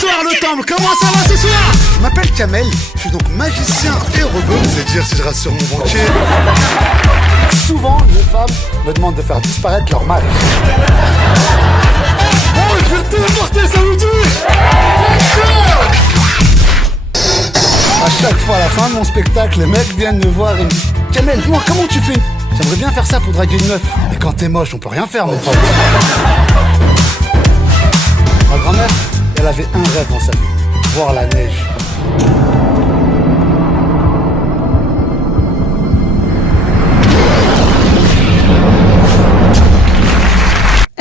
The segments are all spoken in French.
Bonsoir le temple, comment ça va ce soir? Je m'appelle Kamel, je suis donc magicien et rebeu, c'est dire si je rassure mon banquier. Souvent, les femmes me demandent de faire disparaître leur mari. Oh, je vais le téléporter, ça vous dit? À chaque fois, à la fin de mon spectacle, les mecs viennent me voir et me disent Kamel, dis-moi, comment tu fais? J'aimerais bien faire ça pour draguer une meuf. Mais quand t'es moche, on peut rien faire, mon pote. Ma grand-mère, elle avait un rêve dans sa vie, voir la neige.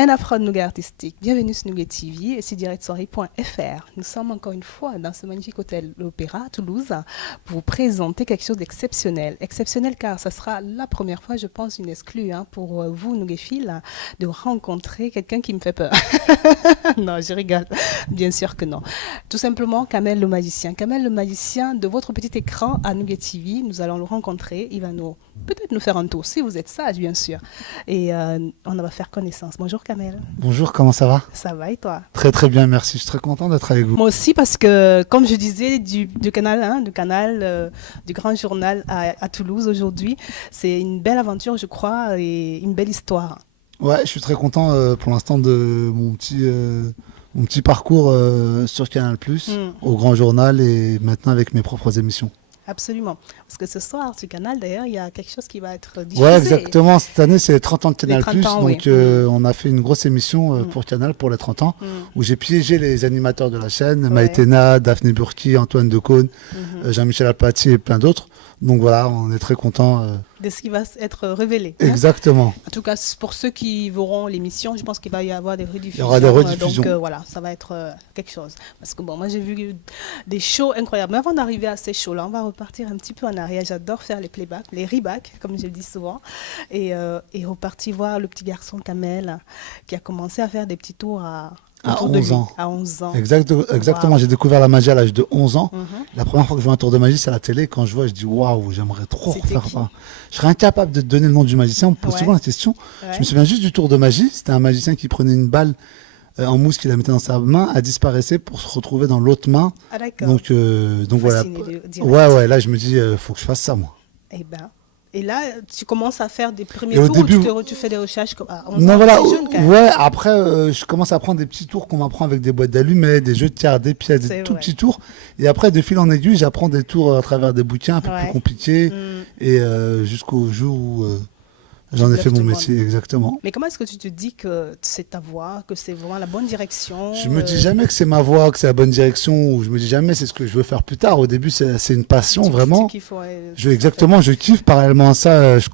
Un afro-nougat artistique. Bienvenue sur Nougat TV et sur directsoirée.fr. Nous sommes encore une fois dans ce magnifique hôtel L'Opéra à Toulouse pour vous présenter quelque chose d'exceptionnel. Exceptionnel car ça sera la première fois, je pense, une exclue pour vous, Nougaphiles, de rencontrer quelqu'un qui me fait peur. Non, je rigole. Bien sûr que non. Tout simplement, Kamel le magicien. Kamel le magicien, de votre petit écran à Nougat TV, nous allons le rencontrer. Il va peut-être nous faire un tour, si vous êtes sage, bien sûr. Et on va faire connaissance. Bonjour Kamel. Bonjour, comment ça va? Ça va et toi? Très très bien, merci. Je suis très content d'être avec vous. Moi aussi parce que, comme je disais, du canal, du grand journal à Toulouse aujourd'hui, c'est une belle aventure, je crois, et une belle histoire. Ouais, je suis très content pour l'instant de mon petit parcours sur Canal+, au grand journal et maintenant avec mes propres émissions. Absolument. Parce que ce soir, sur Canal, d'ailleurs, il y a quelque chose qui va être diffusé. Ouais, exactement. Cette année, c'est les 30 ans de Canal+. 30 ans, donc, oui. on a fait une grosse émission pour Canal pour les 30 ans, où j'ai piégé les animateurs de la chaîne, Maïtena, Daphné Burki, Antoine Decaune, Jean-Michel Apathy et plein d'autres. Donc voilà, on est très contents. De ce qui va être révélé. Exactement. En tout cas, pour ceux qui verront l'émission, je pense qu'il va y avoir des rediffusions. Il y aura des rediffusions. Donc voilà, ça va être quelque chose. Parce que bon, moi j'ai vu des shows incroyables. Mais avant d'arriver à ces shows-là, on va repartir un petit peu en arrière. J'adore faire les playbacks, les rebacks, comme je le dis souvent. Et repartir voir le petit garçon Kamel qui a commencé à faire des petits tours à 11 ans. À 11 ans. Exactement, j'ai découvert la magie à l'âge de 11 ans. La première fois que je vois un tour de magie, c'est à la télé. Quand je vois, je dis waouh, j'aimerais trop refaire ça. Je serais incapable de te donner le nom du magicien. On me pose souvent la question. Ouais. Je me souviens juste du tour de magie. C'était un magicien qui prenait une balle en mousse qu'il la mettait dans sa main, elle disparaissait pour se retrouver dans l'autre main. Ah d'accord. Donc voilà. Ouais, là je me dis, faut que je fasse ça moi. Eh ben. Et là, tu commences à faire des premiers tours début, où tu fais des recherches à 11 non, ans, voilà, jeune, quand même. Ouais, après, je commence à prendre des petits tours qu'on m'apprend avec des boîtes d'allumettes, des jeux de cartes, des pièces, des tout petits tours. Et après, de fil en aiguille, j'apprends des tours à travers des bouquins un peu plus compliqués. Et jusqu'au jour où j'en ai fait mon métier, exactement. Mais comment est-ce que tu te dis que c'est ta voie, que c'est vraiment la bonne direction? Je me dis jamais que c'est ma voie, que c'est la bonne direction, ou je me dis jamais c'est ce que je veux faire plus tard. Au début, c'est une passion, vraiment. Tu kiffes, exactement, je kiffe. Parallèlement à ça, je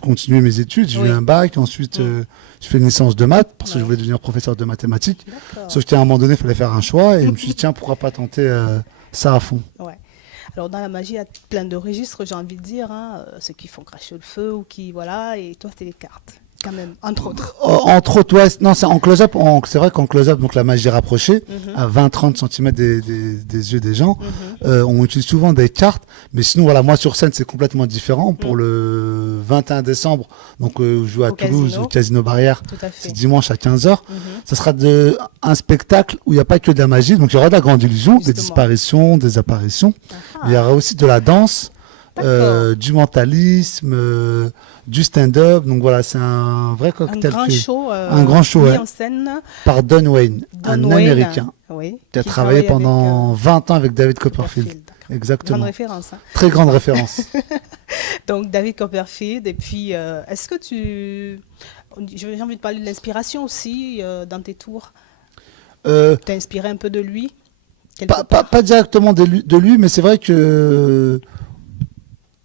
continuais mes études, j'ai eu un bac, ensuite je fais une licence de maths, parce que je voulais devenir professeur de mathématiques. Sauf qu'à un moment donné, il fallait faire un choix, et je me suis dit, tiens, pourquoi pas tenter ça à fond. Ouais. Alors dans la magie, il y a plein de registres, j'ai envie de dire, ceux qui font cracher le feu ou qui, voilà, et toi, c'est les cartes, quand même, entre autres. Entre autres, ouais, non, c'est en close-up, c'est vrai qu'en close-up, donc la magie rapprochée, à 20-30 cm des yeux des gens, on utilise souvent des cartes, mais sinon, voilà, moi sur scène, c'est complètement différent. Pour le 21 décembre, donc je joue à Toulouse, au Casino Barrière, c'est dimanche à 15h, ça sera un spectacle où il n'y a pas que de la magie, donc il y aura de la grande illusion, des disparitions, des apparitions, il y aura aussi de la danse, du mentalisme, du stand-up, donc voilà, c'est un vrai cocktail. Un grand show mis en scène par Don Wayne, un Américain qui a travaillé pendant 20 ans avec David Copperfield. Exactement. Grande référence. Très grande référence. Donc David Copperfield, et puis est-ce que j'ai envie de parler de l'inspiration aussi dans tes tours. T'as inspiré un peu de lui? Pas directement de lui, mais c'est vrai que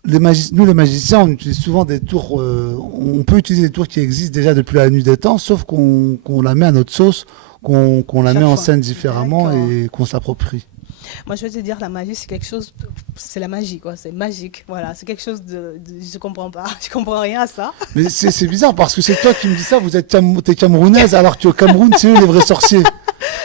nous les magiciens, on utilise souvent des tours, on peut utiliser des tours qui existent déjà depuis la nuit des temps, sauf qu'on la met à notre sauce, qu'on la met en scène différemment et qu'on s'approprie. Moi, je veux te dire, la magie, c'est quelque chose, c'est la magie, quoi. C'est magique, voilà. C'est quelque chose je comprends pas, je comprends rien à ça. Mais c'est bizarre parce que c'est toi qui me dis ça. T'es camerounaise alors qu'au Cameroun, c'est eux les vrais sorciers.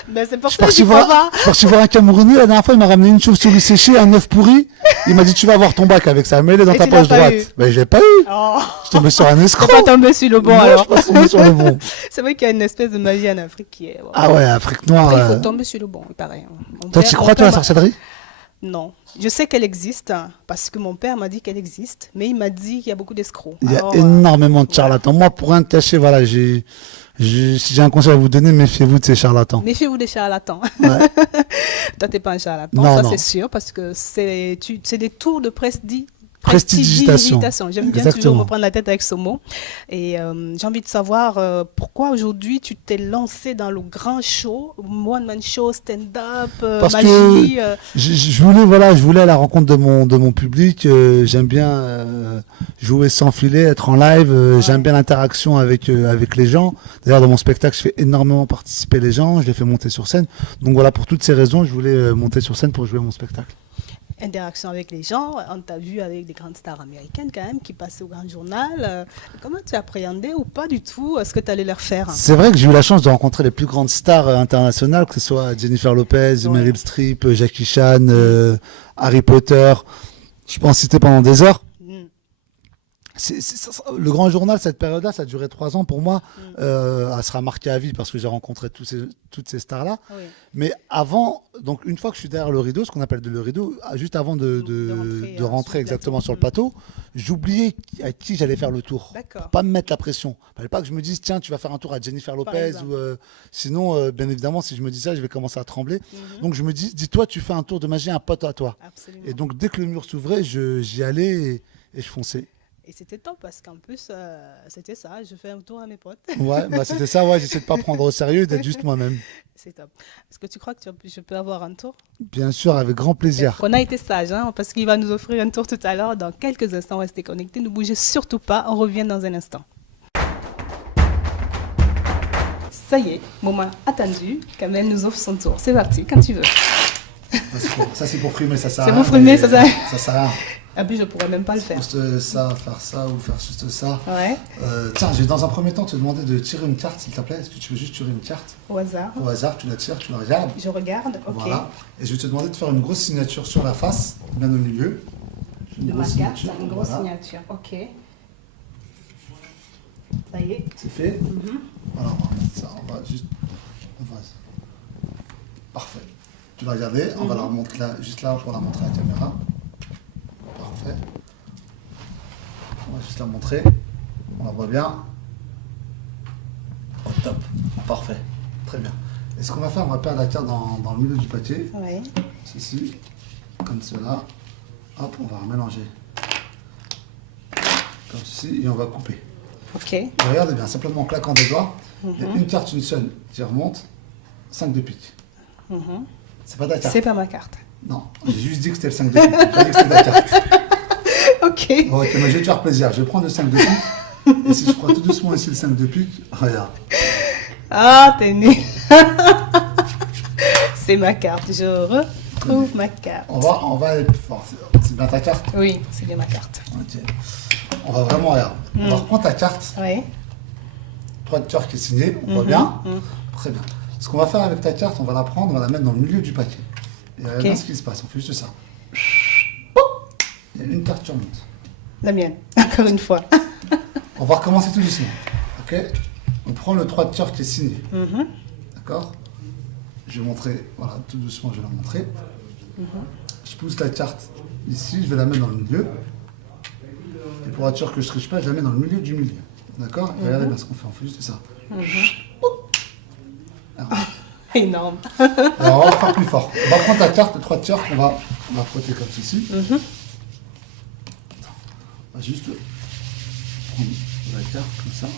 Ben, c'est pour Je suis ça parti qu'il faut avoir. je suis parti voir un Camerounais la dernière fois, il m'a ramené une chauve-souris séchée, un œuf pourri. Il m'a dit tu vas avoir ton bac avec ça, mets-le dans Et ta tu l'as poche pas droite. eu. Ben j'ai pas eu. Oh, Je suis tombé sur un t'es escroc. pas tombé sur le bon Non, alors. je suis pas tombé sur le bon. C'est vrai qu'il y a une espèce de magie en Afrique qui est. Ah ouais, Afrique noire. Après, il faut tomber sur le bon, il paraît. Toi, tu crois toi à la sorcellerie? Non. Je sais qu'elle existe parce que mon père m'a dit qu'elle existe, mais il m'a dit qu'il y a beaucoup d'escrocs. Il y a Alors, énormément de charlatans. Moi, pour rien te cacher, voilà, si j'ai un conseil à vous donner, méfiez-vous de ces charlatans. méfiez-vous des charlatans. Ouais. Toi, t'es pas un charlatan, Non, ça non. c'est sûr, parce que c'est des tours de Prestidigitation. J'aime bien toujours me prendre la tête avec ce mot. Et j'ai envie de savoir pourquoi aujourd'hui tu t'es lancé dans le grand show, one-man show, stand-up, Parce magie. que je voulais à la rencontre de mon public. J'aime bien jouer sans filet, être en live. J'aime bien l'interaction avec les gens. D'ailleurs, dans mon spectacle, je fais énormément participer les gens. Je les fais monter sur scène. Donc voilà, pour toutes ces raisons, je voulais monter sur scène pour jouer mon spectacle. Interaction avec les gens, on t'a vu avec des grandes stars américaines quand même qui passaient au grand journal. Comment tu appréhendais ou pas du tout ce que tu allais leur faire? C'est vrai que j'ai eu la chance de rencontrer les plus grandes stars internationales, que ce soit Jennifer Lopez, Meryl Streep, Jackie Chan, Harry Potter. Je peux en citer pendant des heures. Le grand journal, cette période-là, ça a duré 3 ans pour moi. Elle sera marquée à vie parce que j'ai rencontré toutes ces stars-là. Oui. Mais avant, donc une fois que je suis derrière le rideau, ce qu'on appelle le rideau, juste avant de rentrer exactement sur le plateau, j'oubliais à qui j'allais faire le tour. Pour pas me mettre la pression. Il fallait pas que je me dise, tiens, tu vas faire un tour à Jennifer Lopez. Sinon, bien évidemment, si je me dis ça, je vais commencer à trembler. Donc je me dis-toi, tu fais un tour de magie à un pote à toi. Absolument. Et donc dès que le mur s'ouvrait, j'y allais et je fonçais. Et c'était top parce qu'en plus, c'était ça, je fais un tour à mes potes. Ouais, bah c'était ça, ouais, j'essaie de pas prendre au sérieux, d'être juste moi-même. C'est top. Est-ce que tu crois que je peux avoir un tour? Bien sûr, avec grand plaisir. On a été sage, hein, parce qu'il va nous offrir un tour tout à l'heure. Dans quelques instants, restez connectés. Ne bougez surtout pas, on revient dans un instant. Ça y est, moment attendu. Kamel nous offre son tour. C'est parti, quand tu veux. Ça, c'est pour frimer, ça sert à C'est rien. pour frimer, ça sert. Ça sert à rien. Ah puis je pourrais même pas le faire. Juste ça, faire ça ou faire juste ça. Ouais. Tiens, je vais dans un premier temps te demander de tirer une carte, s'il te plaît. Est-ce que tu veux juste tirer une carte? Au hasard. Au hasard, tu la tires, tu la regardes. Je regarde, ok. Voilà. Et je vais te demander de faire une grosse signature sur la face, bien au milieu. De ma carte, une grosse signature, ok. Ça y est. C'est fait. Alors, on va mettre ça, Parfait. Tu vas regarder, on va la remonter là, juste là pour la montrer à la caméra. Parfait. On va juste la montrer. On la voit bien. Oh, top. Parfait. Très bien. Et ce qu'on va faire, on va perdre la carte dans le milieu du papier. Oui. Ceci. Comme cela. Hop, on va mélanger. Comme ceci. Et on va couper. Ok. Et regardez bien, simplement en claquant des doigts. Il y a une carte, une seule qui remonte. 5 de pique. C'est pas ta carte. C'est pas ma carte. Non, j'ai juste dit que c'était le 5 de pique. J'ai dit que c'était ta carte. Ok. Bon, ok, mais je vais te faire plaisir. Je vais prendre le 5 de pique. Et si je prends tout doucement ici le 5 de pique, regarde. Ah, t'es nul. C'est ma carte. Je retrouve ma carte. On va aller plus fort. C'est bien ta carte? Oui, c'est bien ma carte. Ok. On va vraiment regarder. On va reprendre ta carte. Oui. 3 de cœur qui est signé. On voit bien. Très bien. Ce qu'on va faire avec ta carte, on va la prendre, on va la mettre dans le milieu du paquet. Et regarde bien ce qui se passe. On fait juste ça. Il y a une carte qui remonte. La mienne, encore une fois. On va recommencer tout doucement. Ok? On prend le 3 de cœur qui est signé. D'accord? Je vais montrer, voilà, tout doucement, je vais la montrer. Je pousse la carte ici, je vais la mettre dans le milieu. Et pour être sûr que je ne triche pas, je la mets dans le milieu du milieu. D'accord? Et regardez bien ce qu'on fait, on fait juste ça. Énorme. Alors on va faire plus fort. On va prendre ta carte, le 3 de cœur, on va frotter comme ceci. On va juste prendre la carte comme ça.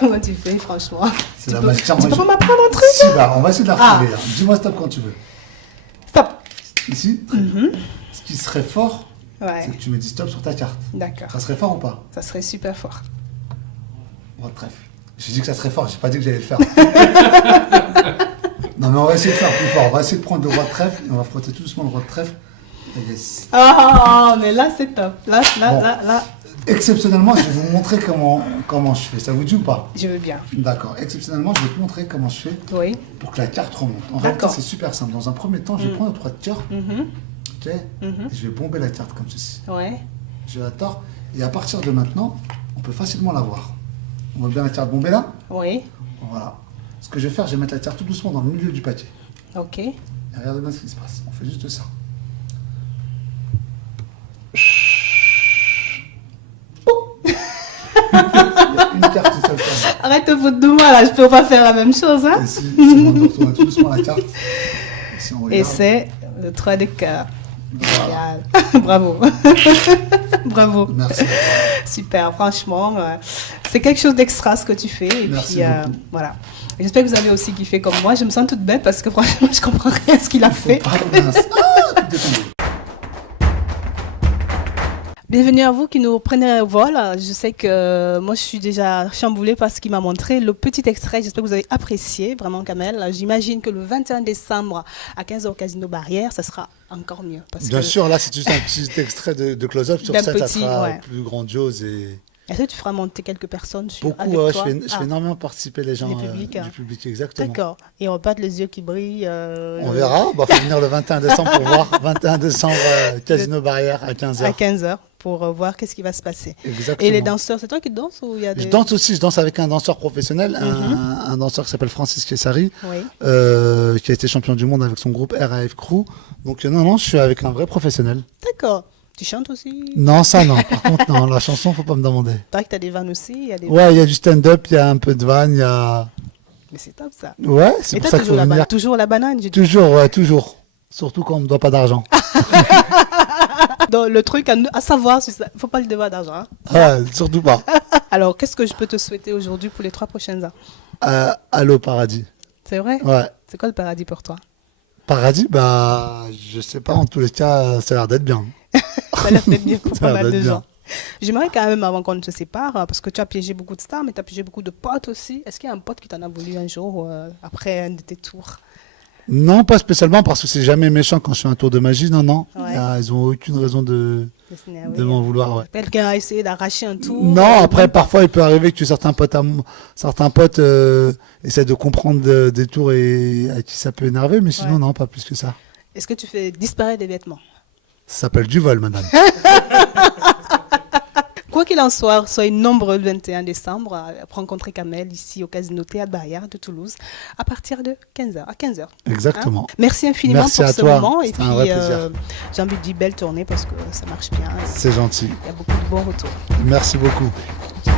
Comment tu fais, franchement? C'est la magie. Tu peux pas m'apprendre un truc? Si, bah, on va essayer de la retrouver. Hein. Dis-moi stop quand tu veux. Stop. Ici. Ce qui serait fort, c'est que tu me dis stop sur ta carte. D'accord. Ça serait fort ou pas? Ça serait super fort. Roi de trèfle. J'ai dit que ça serait fort, j'ai pas dit que j'allais le faire. Non mais on va essayer de faire plus fort. On va essayer de prendre le roi de trèfle et on va frotter tout doucement le roi de trèfle Yes. Ah, mais là, c'est top. Là. Exceptionnellement, je vais vous montrer comment je fais. Ça vous dit ou pas? Je veux bien. D'accord. Exceptionnellement, je vais te montrer comment je fais Oui. pour que la carte remonte. En réalité, D'accord. c'est super simple. Dans un premier temps, je vais prendre le 3 de cœur. Mhm. Ok. Et je vais bomber la carte comme ceci. Ouais. Je la tord. Et à partir de maintenant, on peut facilement la voir. On voit bien la carte bombée là? Oui. Voilà. Ce que je vais faire, je vais mettre la carte tout doucement dans le milieu du paquet. Ok. Et regardez bien ce qui se passe. On fait juste ça. Une carte seule. Arrête de foutre de moi là, je peux pas faire la même chose. Hein? Et si on retourne tout doucement la carte. Si on Et regarde, c'est le 3 de cœur. voilà. Génial. Bravo. Bravo. Merci. Super, franchement, c'est quelque chose d'extra ce que tu fais. Et Merci puis, beaucoup. voilà. Et j'espère que vous avez aussi kiffé comme moi. Je me sens toute bête parce que franchement, je comprends rien à ce qu'il a fait. Ah, mince. Ah, tout est tombé. Bienvenue à vous qui nous prenez au vol. Je sais que moi, je suis déjà chamboulée par ce qu'il m'a montré. Le petit extrait, j'espère que vous avez apprécié, vraiment, Kamel. J'imagine que le 21 décembre, à 15h au Casino Barrière, ça sera encore mieux. Parce Bien que... sûr, là, c'est juste un petit extrait de close-up. Sur D'un scène, ça petit, sera ouais. plus grandiose. Et Est-ce que tu feras monter quelques personnes sur, beaucoup, avec ouais, toi? je fais énormément participer les gens Du public, hein. du public, exactement. D'accord. Et on va pas les yeux qui brillent. On verra. Il faut venir le 21 décembre pour voir. 21 décembre, Casino Barrière à 15h. À 15h pour voir qu'est-ce qui va se passer. Exactement. Et les danseurs, c'est toi qui danses ou il y a des... Je danse aussi, je danse avec un danseur professionnel, un danseur qui s'appelle Francis Kessari, Oui. qui a été champion du monde avec son groupe RAF Crew. Donc non, je suis avec un vrai professionnel. D'accord. Tu chantes aussi? Non, ça non. Par contre, non, la chanson, faut pas me demander. Pareil que tu as des vannes aussi. Il y a des... Ouais, il y a du stand-up, il y a un peu de vanne, il y a... Mais c'est top ça. Ouais, c'est Et pour toi, ça qu'il faut venir. toujours la banane, j'ai dit. Toujours, ouais, toujours. Surtout quand on me doit pas d'argent. Donc, le truc à savoir, il ne faut pas le devoir d'argent. Hein. Ouais, surtout pas. Alors, qu'est-ce que je peux te souhaiter aujourd'hui pour les 3 prochaines ans? Allô, paradis. C'est vrai? Ouais. C'est quoi le paradis pour toi? Paradis, bah, je sais pas, en tous les cas, ça a l'air d'être bien. Ça a l'air d'être bien pour Ça pas a mal l'air de d'être bien. gens. J'aimerais quand même, avant qu'on ne se sépare, parce que tu as piégé beaucoup de stars, mais tu as piégé beaucoup de potes aussi. Est-ce qu'il y a un pote qui t'en a voulu un jour, après un de tes tours? Non, pas spécialement, parce que c'est jamais méchant quand je fais un tour de magie. Non, non. Ouais. Ils ont aucune raison de m'en vouloir. Ouais. Quelqu'un a essayé d'arracher un tour? Non, après, parfois, il peut arriver que certains potes essaient de comprendre des tours et à qui ça peut énerver, mais sinon, Ouais. non, pas plus que ça. Est-ce que tu fais disparaître des vêtements? Ça s'appelle du vol, madame. Quoi qu'il en soit, soyez nombreux le 21 décembre à rencontrer Kamel ici au Casino Théâtre Barrière de Toulouse à partir de 15h. À 15h. Exactement. Merci infiniment Merci pour à ce toi. moment. Et C'était puis, un vrai plaisir. j'ai envie de dire belle tournée parce que ça marche bien. C'est gentil. Il y a beaucoup de bons retours. Merci beaucoup. Ciao.